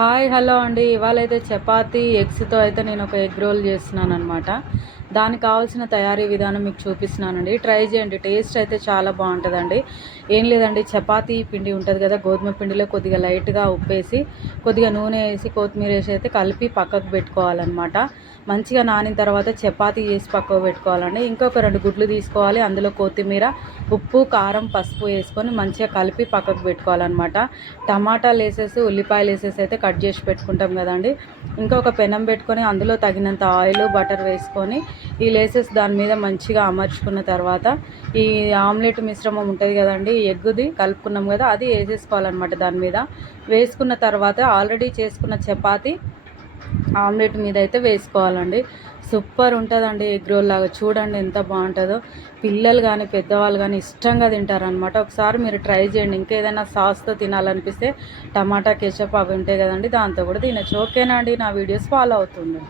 Hi hello అండి. ఇవాళైతే చపాతీ ఎగ్స్తో అయితే నేను ఒక ఎగ్ రోల్ చేస్తున్నాను అనమాట. దానికి కావాల్సిన తయారీ విధానం మీకు చూపిస్తున్నానండి. ట్రై చేయండి, టేస్ట్ అయితే చాలా బాగుంటుందండి. ఏం లేదండి, చపాతీ పిండి ఉంటుంది కదా, గోధుమ పిండిలో కొద్దిగా లైట్గా ఉప్పేసి కొద్దిగా నూనె వేసి కొత్తిమీర వేసి అయితే కలిపి పక్కకు పెట్టుకోవాలన్నమాట. మంచిగా నానిన తర్వాత చపాతీ చేసి పక్కకు పెట్టుకోవాలండి. ఇంకొక 2 గుడ్లు తీసుకోవాలి, అందులో కొత్తిమీర, ఉప్పు, కారం, పసుపు వేసుకొని మంచిగా కలిపి పక్కకు పెట్టుకోవాలన్నమాట. టమాటాలు వేసేసి ఉల్లిపాయలు వేసేసి అయితే కట్ చేసి పెట్టుకుంటాం కదండి. ఇంకొక పెనం పెట్టుకొని అందులో తగినంత ఆయిల్, బటర్ వేసుకొని ఈ లేసెస్ దాని మీద మంచిగా అమర్చుకున్న తర్వాత ఈ ఆమ్లెట్ మిశ్రమం ఉంటుంది కదండి, ఎగ్గుది కలుపుకున్నాం కదా, అది వేసేసుకోవాలన్నమాట. దాని మీద వేసుకున్న తర్వాత ఆల్రెడీ చేసుకున్న చపాతీ ఆమ్లెట్ మీద అయితే వేసుకోవాలండి. సూపర్ ఉంటుందండి ఎగ్ రోల్ లాగా. చూడండి ఎంత బాగుంటుందో. పిల్లలు కానీ పెద్దవాళ్ళు కానీ ఇష్టంగా తింటారనమాట. ఒకసారి మీరు ట్రై చేయండి. ఇంకేదైనా సాస్తో తినాలనిపిస్తే టమాటా, కెచప్ అవి ఉంటాయి కదండి, దాంతో కూడా తినచ్చు. ఓకేనా అండి, నా వీడియోస్ ఫాలో అవుతుంది.